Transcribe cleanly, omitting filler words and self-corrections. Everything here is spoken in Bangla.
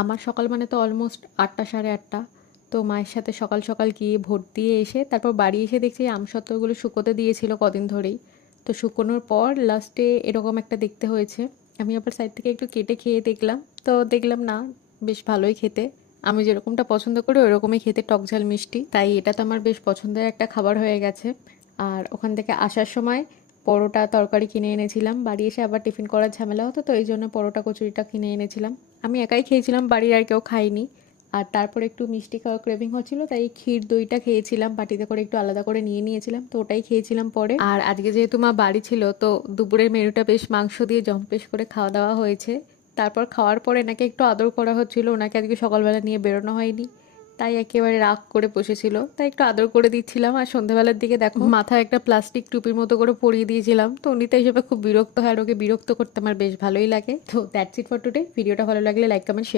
আমার সকাল মানে তো অলমোস্ট ৮টা ৮:৩০। তো মায়ের সাথে সকাল সকাল গিয়ে ভোট দিয়ে এসে তারপর বাড়ি এসে দেখছি আমসত্ত্বগুলো শুকোতে দিয়েছিল কদিন ধরেই। তো শুকোনোর পর লাস্টে এরকম একটা দেখতে হয়েছে। আমি আবার সাইড থেকে একটু কেটে খেয়ে দেখলাম, তো দেখলাম না, বেশ ভালোই খেতে। আমি যেরকমটা পছন্দ করি ওরকমই খেতে, টক ঝাল মিষ্টি, তাই এটা তো আমার বেশ পছন্দের একটা খাবার হয়ে গেছে। আর ওখান থেকে আসার সময় পরোটা তরকারি কিনে এনেছিলাম, বাড়ি এসে আবার টিফিন করার ঝামেলা হতো, তো এই জন্য পরোটা কচুরিটা কিনে এনেছিলাম। আমি একাই খেয়েছিলাম, বাড়ির আর কেউ খায়নি। আর তারপর একটু মিষ্টি খাওয়ার ক্রেভিং হচ্ছিল, তাই ক্ষীর দইটা খেয়েছিলাম, বাটিতে করে একটু আলাদা করে নিয়ে নিয়েছিলাম, তো ওটাই খেয়েছিলাম পরে। আর আজকে যেহেতু মা বাড়ি ছিল, তো দুপুরের মেনুটা বেশ মাংস দিয়ে জম্পেশ করে খাওয়া দাওয়া হয়েছে। তারপর খাওয়ার পরে এনাকে একটু আদর করা হচ্ছিল, ওনাকে আজকে সকালবেলা নিয়ে বেরোনো হয়নি, তাই একেবারে রাগ করে বসেছিল, তাই একটু আদর করে দিচ্ছিলাম। আর সন্ধ্যাবেলার দিকে দেখো মাথায় একটা প্লাস্টিক টুপির মতো করে পরিয়ে দিয়েছিলাম, তো উনি তো হিসেবে খুব বিরক্ত হয়, আর ওকে বিরক্ত করতে আমার বেশ ভালোই লাগে। তো দ্যাটস ইট ফর টুডে। ভিডিওটা ভালো লাগলে লাইক কমেন্ট